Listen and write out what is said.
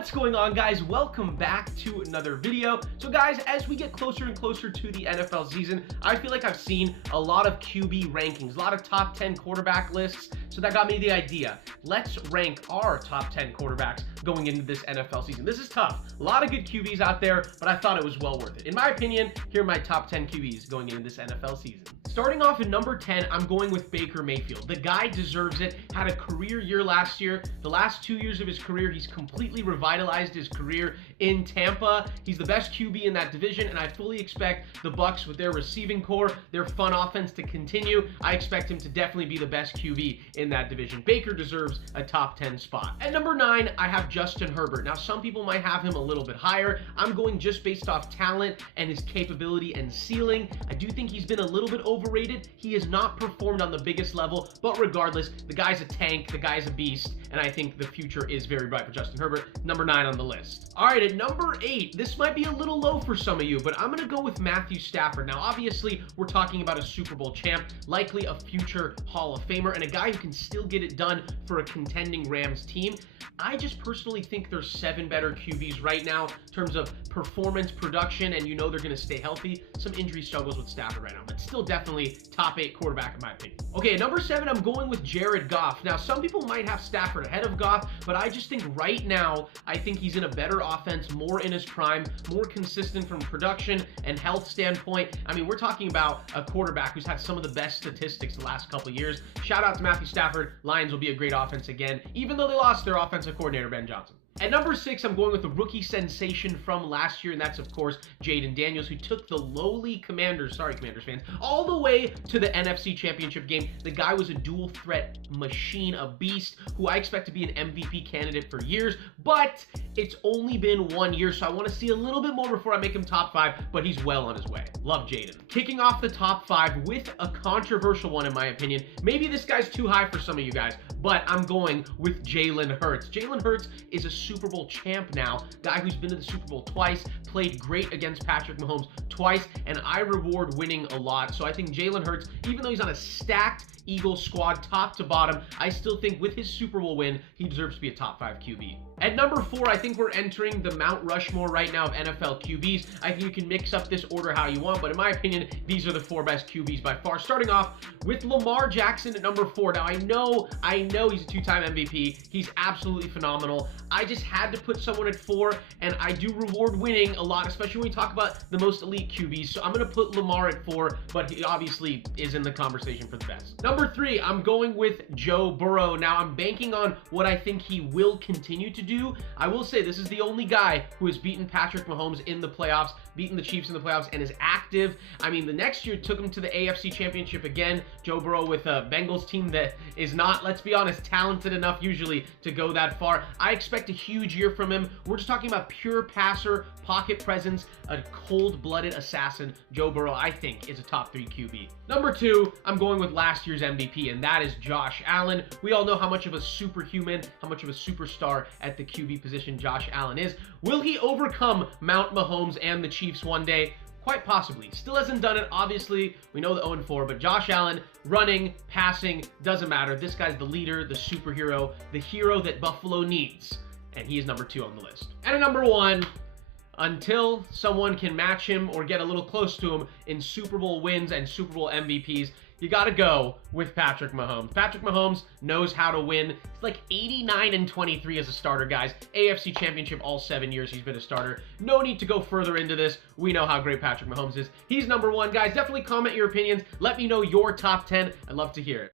What's going on, guys? Welcome back to another video. So guys, as we get closer and closer to the NFL season, I feel like I've seen a lot of QB rankings, a lot of top 10 quarterback lists. So that got me the idea. Let's rank our top 10 quarterbacks going into this NFL season. This is tough. A lot of good QBs out there, but I thought it was well worth it. In my opinion, here are my top 10 QBs going into this NFL season. Starting off at number 10, I'm going with Baker Mayfield. The guy deserves it. Had a career year last year. The last 2 years of his career, he's completely revitalized his career in Tampa. He's the best QB in that division, and I fully expect the Bucs with their receiving core, their fun offense to continue. I expect him to definitely be the best QB in that division. Baker deserves a top 10 spot. At number 9, I have Justin Herbert. Now, some people might have him a little bit higher. I'm going just based off talent and his capability and ceiling. I do think he's been a little bit overrated. He has not performed on the biggest level, but regardless, the guy's a tank, the guy's a beast, and I think the future is very bright for Justin Herbert. Number 9 on the list. All right, at number 8, this might be a little low for some of you, but I'm gonna go with Matthew Stafford. Now, obviously, we're talking about a Super Bowl champ, likely a future Hall of Famer, and a guy who can still get it done for a contending Rams team. I just personally think there's 7 better QBs right now in terms of performance, production, and you know they're going to stay healthy. Some injury struggles with Stafford right now, but still definitely top 8 quarterback in my opinion. Okay, at number 7, I'm going with Jared Goff. Now, some people might have Stafford ahead of Goff, but I just think right now, I think he's in a better offense, more in his prime, more consistent from production and health standpoint. I mean, we're talking about a quarterback who's had some of the best statistics the last couple of years. Shout out to Matthew Stafford. Lions will be a great offense again, even though they lost their offensive coordinator, Ben Johnson. At number 6, I'm going with the rookie sensation from last year, and that's, of course, Jaden Daniels, who took the lowly Commanders, sorry Commanders fans, all the way to the NFC Championship game. The guy was a dual threat machine, a beast, who I expect to be an MVP candidate for years, but it's only been 1 year, so I want to see a little bit more before I make him top 5, but he's well on his way. Love Jaden. Kicking off the top 5 with a controversial one, in my opinion. Maybe this guy's too high for some of you guys, but I'm going with Jaylen Herz. Jaylen Herz is a Super Bowl champ now, guy who's been to the Super Bowl twice, played great against Patrick Mahomes twice, and I reward winning a lot. So I think Jaylen Herz, even though he's on a stacked Eagles squad top to bottom, I still think with his Super Bowl win, he deserves to be a top 5 QB. At number 4, I think we're entering the Mount Rushmore right now of NFL QBs. I think you can mix up this order how you want, but in my opinion, these are the 4 best QBs by far. Starting off with Lamar Jackson at number 4. Now, I know he's a 2-time MVP. He's absolutely phenomenal. I just had to put someone at 4, and I do reward winning a lot, especially when we talk about the most elite QBs. So I'm going to put Lamar at 4, but he obviously is in the conversation for the best. Number 3, I'm going with Joe Burrow. Now, I'm banking on what I think he will continue to do. I will say this is the only guy who has beaten Patrick Mahomes in the playoffs, beaten the Chiefs in the playoffs, and is active. I mean, the next year took him to the AFC Championship again. Joe Burrow with a Bengals team that is not, let's be honest, talented enough usually to go that far. I expect a huge year from him. We're just talking about pure passer, pocket presence, a cold-blooded assassin. Joe Burrow, I think, is a top 3 QB. Number 2, I'm going with last year's MVP, and that is Josh Allen. We all know how much of a superhuman, how much of a superstar at the QB position Josh Allen is. Will he overcome Mount Mahomes and the Chiefs one day? Quite possibly. Still hasn't done it. Obviously, we know the 0-4, but Josh Allen, running, passing, doesn't matter. This guy's the leader, the superhero, the hero that Buffalo needs, and he is number 2 on the list. And at number 1, until someone can match him or get a little close to him in Super Bowl wins and Super Bowl MVPs, you gotta go with Patrick Mahomes. Patrick Mahomes knows how to win. He's like 89-23 as a starter, guys. AFC Championship all 7 years he's been a starter. No need to go further into this. We know how great Patrick Mahomes is. He's number 1, guys. Definitely comment your opinions. Let me know your top 10. I'd love to hear it.